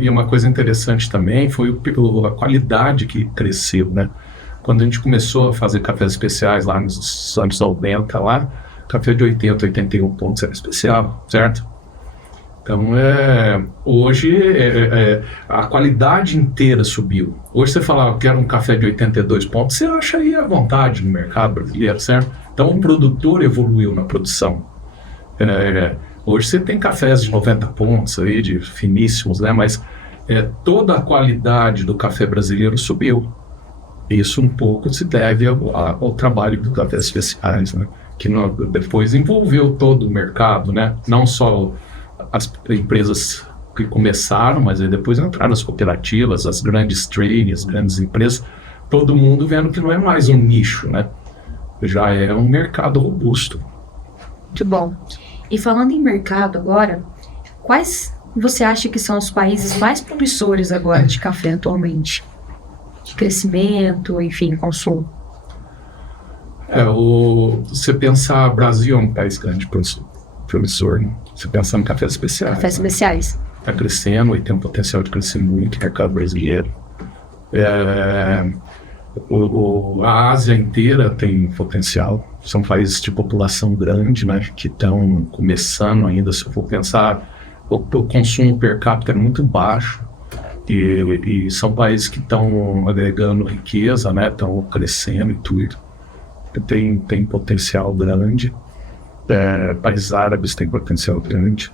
E uma coisa interessante também foi a qualidade que cresceu, né? Quando a gente começou a fazer cafés especiais lá nos anos 90, lá, café de 80, 81 pontos era especial, certo? Então, hoje a qualidade inteira subiu. Hoje você fala, eu quero um café de 82 pontos, você acha aí à vontade no mercado brasileiro, certo? Então, o produtor evoluiu na produção. Hoje você tem cafés de 90 pontos aí, de finíssimos, né? Mas toda a qualidade do café brasileiro subiu. Isso um pouco se deve ao trabalho dos cafés especiais, né? que depois envolveu todo o mercado, né? Não só as empresas que começaram, mas aí depois entraram as cooperativas, as grandes trades, as grandes empresas, todo mundo vendo que não é mais um nicho, né? Já é um mercado robusto. Muito bom. E falando em mercado agora, quais você acha que são os países mais promissores agora de café atualmente? De crescimento, enfim, consumo. Você pensar, Brasil é um país grande promissor, né? Você pensar em cafés especiais. Cafés especiais. Está crescendo e tem um potencial de crescer muito, o mercado brasileiro. A Ásia inteira tem potencial. São países de população grande, né, que estão começando ainda. Se eu for pensar, o consumo per capita é muito baixo. E são países que estão agregando riqueza, né, estão crescendo e tudo. Tem potencial grande. Países árabes têm potencial grande.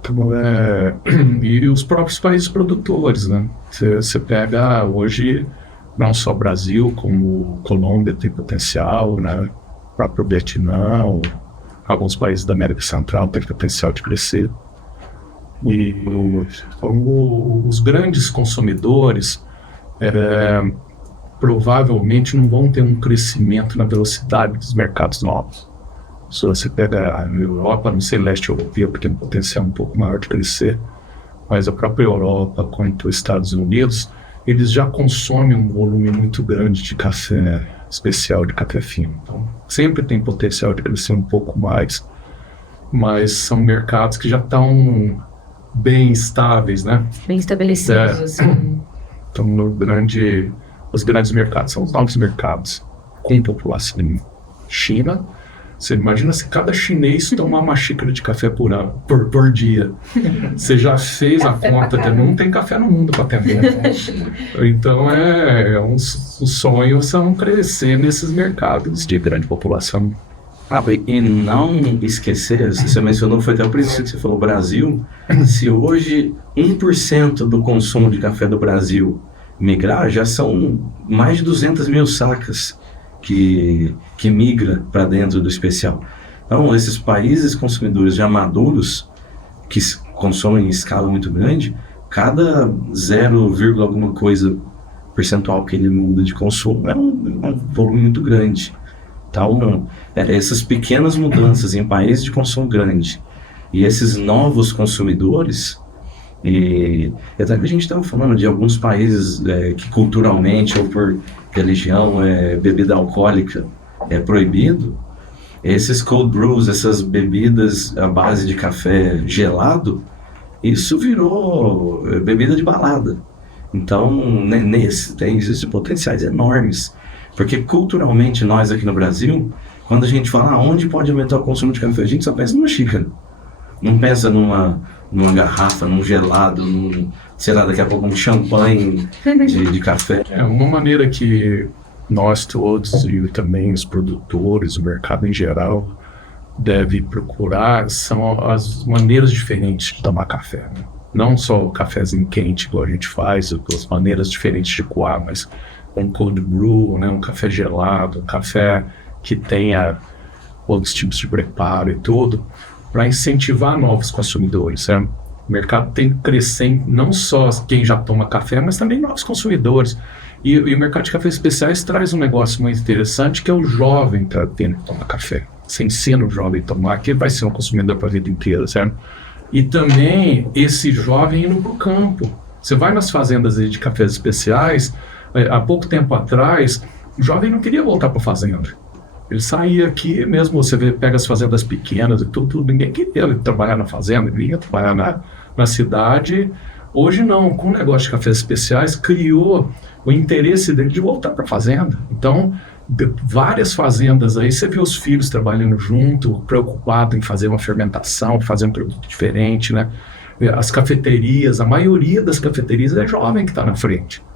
Então, e os próprios países produtores, né? Você pega hoje, não só Brasil, como Colômbia tem potencial, né? O próprio Vietnã, alguns países da América Central têm potencial de crescer. E os grandes consumidores provavelmente não vão ter um crescimento na velocidade dos mercados novos. Se você pega a Europa, não sei, leste europeu, porque tem um potencial um pouco maior de crescer, mas a própria Europa, quanto os Estados Unidos, eles já consomem um volume muito grande de café especial, de café fino. Então, sempre tem potencial de crescer um pouco mais, mas são mercados que já estão bem estáveis, né? Bem estabelecidos, assim. Então, os grandes mercados são os novos mercados com população. China, você imagina se cada chinês tomar uma xícara de café por dia. Você já fez a conta, não tem café no mundo para atender. Então, os sonhos são crescer nesses mercados de grande população. E não esquecer, você mencionou, foi até o princípio que você falou, Brasil. Se hoje 1% do consumo de café do Brasil migrar, já são mais de 200 mil sacas que migra para dentro do especial. Então, esses países consumidores já maduros, que consomem em escala muito grande, cada 0, alguma coisa percentual que ele muda de consumo é um volume muito grande. Então, essas pequenas mudanças em países de consumo grande e esses novos consumidores, e até que a gente estava falando de alguns países que culturalmente ou por religião bebida alcoólica é proibido, esses cold brews, essas bebidas à base de café gelado, isso virou bebida de balada. Então, tem esses potenciais enormes. Porque culturalmente nós aqui no Brasil, quando a gente fala onde pode aumentar o consumo de café, a gente só pensa numa xícara. Não pensa numa garrafa, num gelado, sei lá, daqui a pouco um champanhe de café. Uma maneira que nós todos e também os produtores, o mercado em geral, deve procurar são as maneiras diferentes de tomar café, né? Não só o cafezinho quente que a gente faz, as maneiras diferentes de coar, mas um cold brew, né, um café gelado, um café que tenha outros tipos de preparo e tudo, para incentivar novos consumidores, né? O mercado tem que crescer não só quem já toma café, mas também novos consumidores. E o mercado de cafés especiais traz um negócio muito interessante, que é o jovem que toma café. Você ensina o jovem a tomar, que ele vai ser um consumidor para a vida inteira, certo? E também esse jovem indo para o campo. Você vai nas fazendas de cafés especiais. Há pouco tempo atrás, o jovem não queria voltar para a fazenda. Ele saía aqui, mesmo você pega as fazendas pequenas e tudo, ninguém queria trabalhar na fazenda, ele ia trabalhar na cidade. Hoje não, com o negócio de cafés especiais, criou o interesse dele de voltar para a fazenda. Então, várias fazendas aí, você vê os filhos trabalhando junto, preocupado em fazer uma fermentação, fazer um produto diferente, né? As cafeterias, a maioria das cafeterias é jovem que está na frente.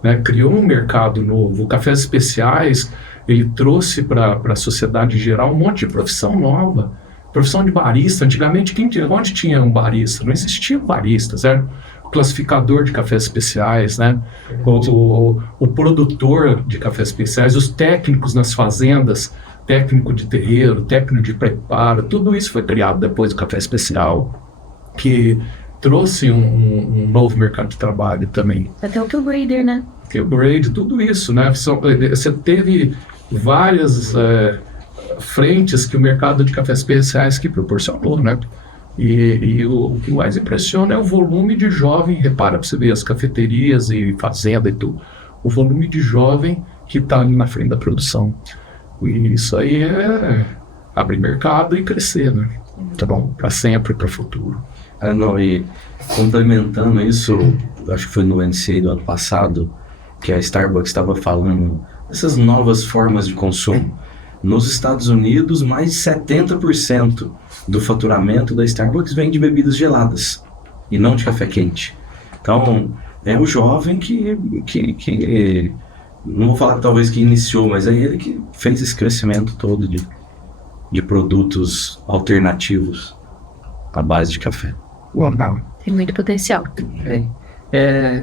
Né, criou um mercado novo. O Cafés Especiais, ele trouxe para a sociedade em geral um monte de profissão nova. Profissão de barista. Antigamente, onde tinha um barista? Não existia um barista, certo? O classificador de cafés especiais, né? O produtor de cafés especiais, os técnicos nas fazendas técnico de terreiro, técnico de preparo, tudo isso foi criado depois do café especial, que trouxe um novo mercado de trabalho também. Até o que o grader, né? Que o grade, tudo isso, né? Você teve várias frentes que o mercado de cafés especiais que proporcionou, né? E o que mais impressiona é o volume de jovem, repara para você ver as cafeterias e fazenda e tudo, o volume de jovem que está ali na frente da produção. E isso aí é abrir mercado e crescer, né? Tá bom? Para sempre, para o futuro. Não, e complementando isso, acho que foi no NCA do ano passado, que a Starbucks estava falando dessas novas formas de consumo. Nos Estados Unidos, mais de 70% do faturamento da Starbucks vem de bebidas geladas e não de café quente. Então, é o jovem que não vou falar talvez que iniciou, mas é ele que fez esse crescimento todo de produtos alternativos à base de café. Uau. Tem muito potencial.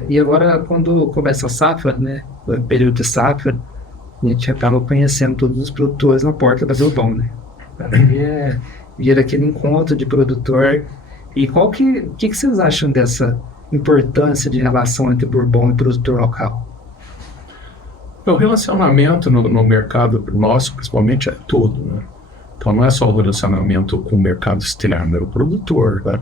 E agora, quando começa a safra, né, o período de safra, a gente acaba conhecendo todos os produtores na porta da Bourbon, né? Aí vira aquele encontro de produtor. E o que vocês acham dessa importância de relação entre Bourbon e produtor local? O relacionamento no mercado nosso, principalmente, é todo, né? Então não é só o relacionamento com o mercado externo, é o produtor, né?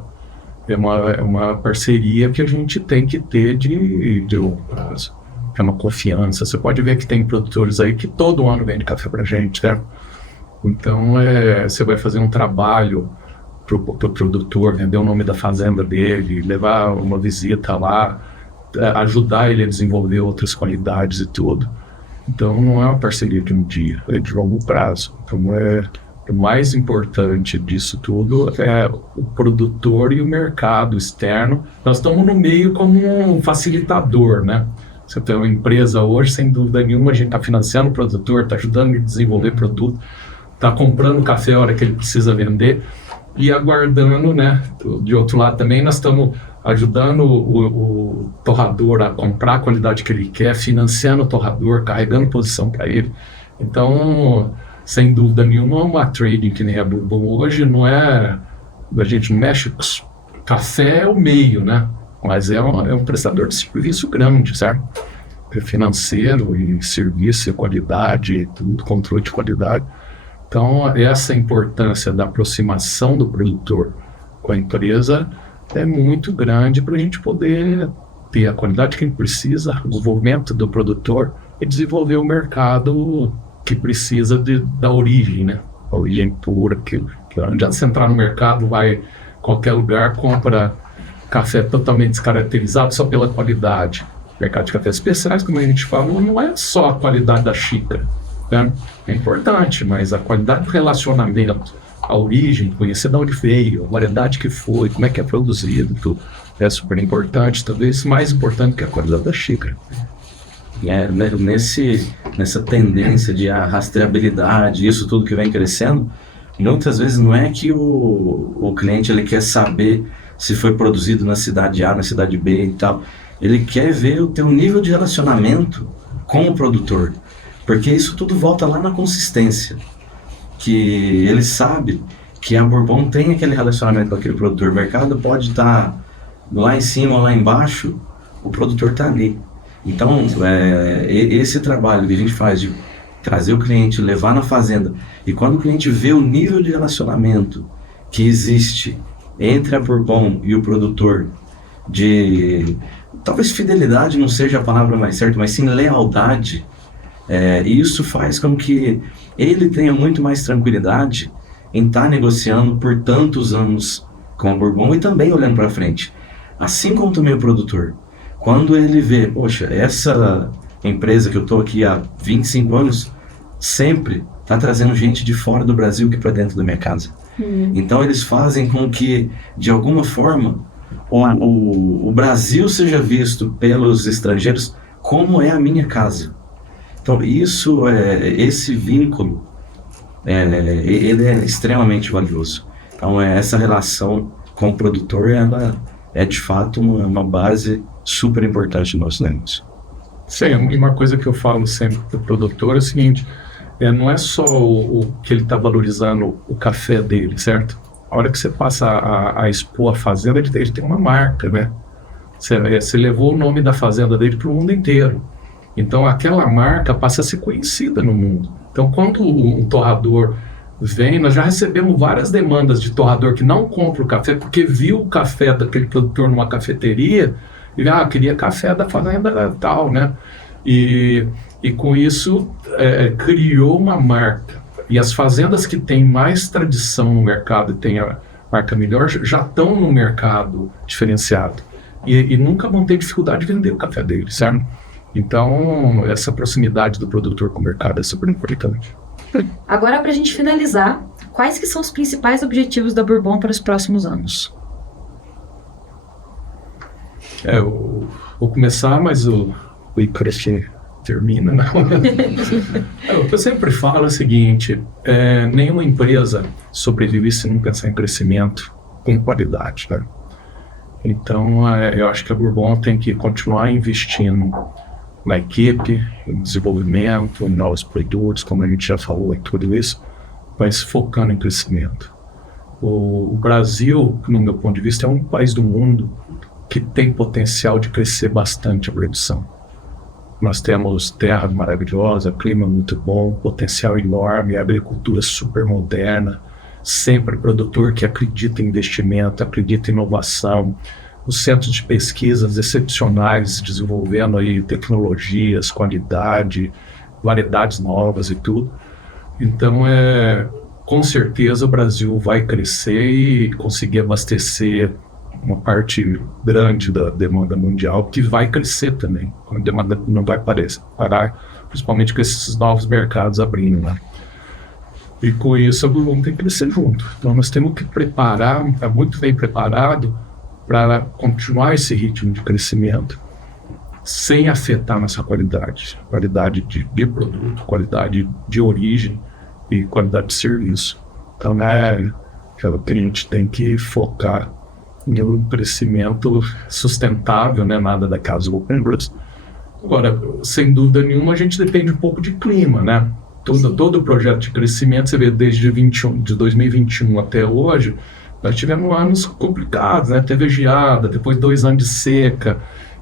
É uma parceria que a gente tem que ter de longo prazo. É uma confiança. Você pode ver que tem produtores aí que todo ano vendem café pra gente, né? Então, você vai fazer um trabalho pro produtor, vender o nome da fazenda dele, levar uma visita lá, ajudar ele a desenvolver outras qualidades e tudo. Então, não é uma parceria de um dia, é de longo prazo. Então, o mais importante disso tudo é o produtor e o mercado externo. Nós estamos no meio como um facilitador, né? Você tem uma empresa hoje, sem dúvida nenhuma, a gente está financiando o produtor, está ajudando ele a desenvolver produto, está comprando café a hora que ele precisa vender e aguardando, né? De outro lado também, nós estamos ajudando o torrador a comprar a qualidade que ele quer, financiando o torrador, carregando posição para ele. Então, sem dúvida nenhuma, uma trading que nem a Bourbon hoje não é... A gente não mexe... Café é o meio, né? Mas é um prestador de serviço grande, certo? Financeiro e serviço e qualidade, tudo, controle de qualidade. Então, essa importância da aproximação do produtor com a empresa é muito grande para a gente poder ter a qualidade que a gente precisa, o desenvolvimento do produtor e desenvolver o mercado que precisa da origem, né? A origem pura, que não adianta você entrar no mercado, vai em qualquer lugar, compra café totalmente descaracterizado só pela qualidade. O mercado de cafés especiais, como a gente falou, não é só a qualidade da xícara, né? É importante, mas a qualidade do relacionamento, a origem, conhecer de onde veio, a variedade que foi, como é que é produzido, tudo, é super importante, talvez mais importante que a qualidade da xícara. Nessa tendência de rastreabilidade, isso tudo que vem crescendo, muitas vezes não é que o cliente ele quer saber se foi produzido na cidade A, na cidade B e tal. Ele quer ver o teu nível de relacionamento com o produtor, porque isso tudo volta lá na consistência, que ele sabe que a Bourbon tem aquele relacionamento com aquele produtor. O mercado pode estar lá em cima ou lá embaixo, o produtor está ali. Então, esse trabalho que a gente faz de trazer o cliente, levar na fazenda, e quando o cliente vê o nível de relacionamento que existe entre a Bourbon e o produtor, talvez fidelidade não seja a palavra mais certa, mas sim lealdade, isso faz com que ele tenha muito mais tranquilidade em estar negociando por tantos anos com a Bourbon e também olhando para frente. Assim como também o produtor. Quando ele vê, poxa, essa empresa que eu estou aqui há 25 anos, sempre está trazendo gente de fora do Brasil aqui para dentro da minha casa. Então eles fazem com que, de alguma forma, o Brasil seja visto pelos estrangeiros como é a minha casa. Então esse vínculo, ele é extremamente valioso. Então essa relação com o produtor, ela é de fato uma base super importante do nosso negócio. Sim, uma coisa que eu falo sempre para o produtor é o seguinte, não é só o que ele está valorizando o café dele, certo? A hora que você passa a expor a fazenda, ele tem uma marca, né? Você levou o nome da fazenda dele para o mundo inteiro. Então aquela marca passa a ser conhecida no mundo. Então quando um torrador vem, nós já recebemos várias demandas de torrador que não compra o café porque viu o café daquele produtor numa cafeteria e queria café da fazenda tal, né? E com isso criou uma marca. E as fazendas que têm mais tradição no mercado e têm a marca melhor já estão no mercado diferenciado. E nunca vão ter dificuldade de vender o café deles, certo? Então, essa proximidade do produtor com o mercado é super importante. Agora, para a gente finalizar, quais que são os principais objetivos da Bourbon para os próximos anos? Eu vou começar, mas o Icarashi termina, não? O que eu sempre falo é o seguinte, nenhuma empresa sobrevive se não pensar em crescimento com qualidade, né? Então, eu acho que a Bourbon tem que continuar investindo na equipe, no desenvolvimento, em novos produtos, como a gente já falou, em tudo isso, mas focando em crescimento. O Brasil, no meu ponto de vista, é um país do mundo que tem potencial de crescer bastante a produção. Nós temos terra maravilhosa, clima muito bom, potencial enorme, agricultura super moderna, sempre produtor que acredita em investimento, acredita em inovação, os centros de pesquisas excepcionais desenvolvendo aí tecnologias, qualidade, variedades novas e tudo. Então, com certeza o Brasil vai crescer e conseguir abastecer uma parte grande da demanda mundial, que vai crescer também. A demanda não vai parar, principalmente com esses novos mercados abrindo, né? E com isso, vamos ter que crescer junto. Então, nós temos que preparar, muito bem preparado, para continuar esse ritmo de crescimento, sem afetar nossa qualidade de produto, qualidade de origem e qualidade de serviço. Então, o que a gente tem que focar em um crescimento sustentável, né? Nada daquelas open roads. Agora, sem dúvida nenhuma, a gente depende um pouco de clima, né? Todo o projeto de crescimento, você vê desde de 2021 até hoje, nós tivemos anos complicados, né? Teve geada, depois 2 anos de seca,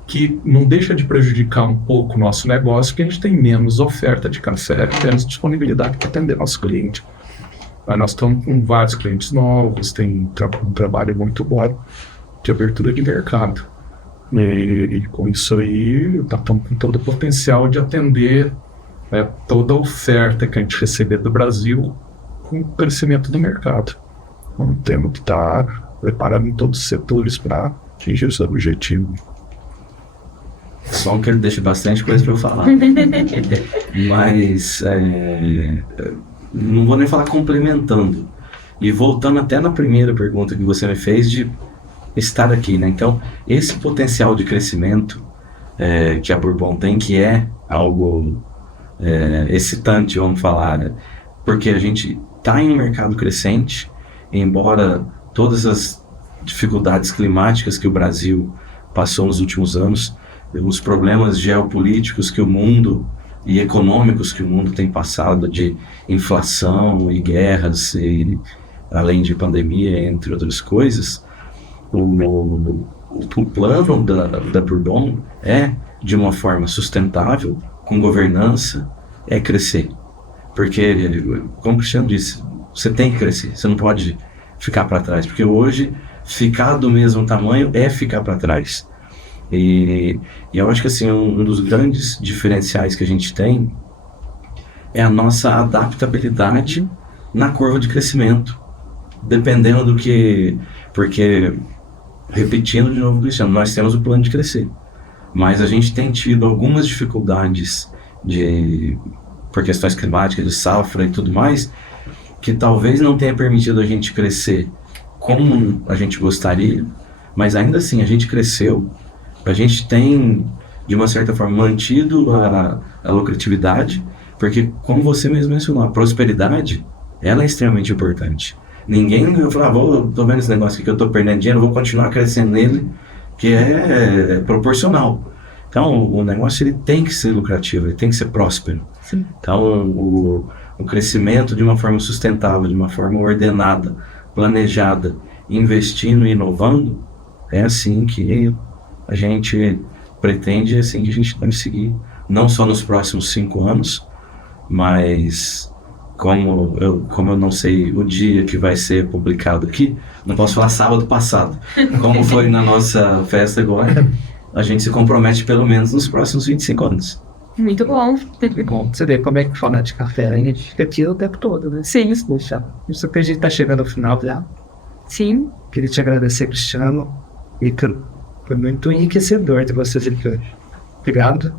que não deixa de prejudicar um pouco o nosso negócio, porque a gente tem menos oferta de café, menos disponibilidade para atender nosso cliente. Mas nós estamos com vários clientes novos, tem um trabalho muito bom de abertura de mercado. E com isso aí, estamos com todo o potencial de atender toda a oferta que a gente receber do Brasil com o crescimento do mercado. Então, temos que estar preparado em todos os setores para atingir esse objetivo. Só que ele deixa bastante coisa para eu falar. Mas não vou nem falar complementando. E voltando até na primeira pergunta que você me fez de estar aqui, né? Então, esse potencial de crescimento que a Bourbon tem, que é algo excitante, vamos falar, né? Porque a gente está em um mercado crescente, embora todas as dificuldades climáticas que o Brasil passou nos últimos anos, os problemas geopolíticos que o mundo e econômicos que o mundo tem passado, de inflação e guerras, e, além de pandemia, entre outras coisas, o plano da Bourbon de uma forma sustentável, com governança, crescer. Porque, como o Cristiano disse, você tem que crescer, você não pode ficar para trás, porque hoje ficar do mesmo tamanho é ficar para trás. E eu acho que assim, um dos grandes diferenciais que a gente tem é a nossa adaptabilidade na curva de crescimento, dependendo do que... Porque, repetindo de novo, Cristiano, nós temos o plano de crescer, mas a gente tem tido algumas dificuldades por questões climáticas, de safra e tudo mais, que talvez não tenha permitido a gente crescer como a gente gostaria, mas ainda assim a gente cresceu. A gente tem, de uma certa forma, mantido a lucratividade, porque, como você mesmo mencionou, a prosperidade, ela é extremamente importante. Ninguém vai falar, tô vendo esse negócio aqui que eu tô perdendo dinheiro, vou continuar crescendo nele, que é proporcional. Então, o negócio ele tem que ser lucrativo, ele tem que ser próspero. Sim. Então, o o crescimento de uma forma sustentável, de uma forma ordenada, planejada, investindo e inovando, é assim que a gente pretende, é assim que a gente deve seguir, não só nos próximos 5 anos, mas como eu não sei o dia que vai ser publicado aqui, não posso falar sábado passado, como foi na nossa festa agora, a gente se compromete pelo menos nos próximos 25 anos. Muito bom. Bom, você vê como é que falar de café, a gente fica aqui o tempo todo, né? Sim. Deixa. Isso que a gente tá chegando ao final já. Sim. Queria te agradecer, Cristiano. Ícaro, foi muito enriquecedor ter vocês aqui hoje. Obrigado.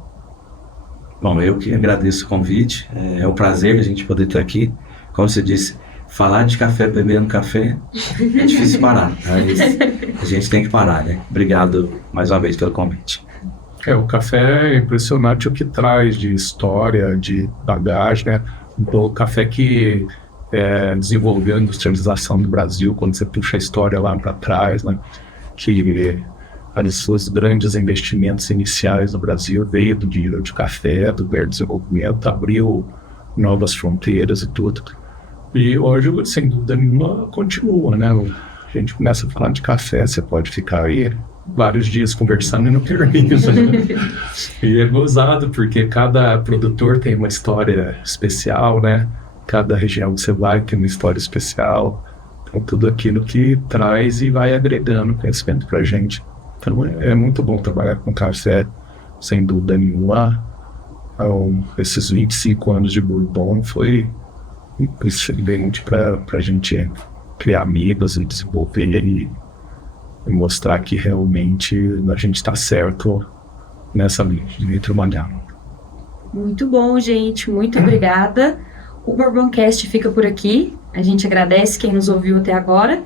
Bom, eu que agradeço o convite, é um prazer a gente poder estar aqui. Como você disse, falar de café, bebendo café, é difícil parar, mas a gente tem que parar, né? Obrigado mais uma vez pelo convite. O café é impressionante o que traz de história, de bagagem, né? O café que desenvolveu a industrialização do Brasil, quando você puxa a história lá para trás, né? Que os seus grandes investimentos iniciais no Brasil veio do dinheiro de café, do verde desenvolvimento, abriu novas fronteiras e tudo. E hoje, sem dúvida nenhuma, continua, né? A gente começa a falar de café, você pode ficar aí vários dias conversando e não termina. E é gozado, porque cada produtor tem uma história especial, né? Cada região que você vai tem uma história especial. Então, tudo aquilo que traz e vai agregando conhecimento pra gente. Então, é muito bom trabalhar com café, sem dúvida nenhuma. Esses 25 anos de Bourbon foi excelente pra gente criar amigos e desenvolver e mostrar que realmente a gente está certo nessa linha de trabalhar. Muito bom, gente. Muito obrigada. O Bourboncast fica por aqui. A gente agradece quem nos ouviu até agora.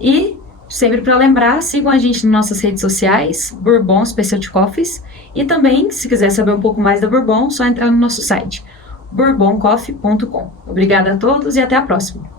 E, sempre para lembrar, sigam a gente nas nossas redes sociais, Bourbon Specialty Coffees. E também, se quiser saber um pouco mais da Bourbon, só entrar no nosso site, bourboncoffee.com. Obrigada a todos e até a próxima.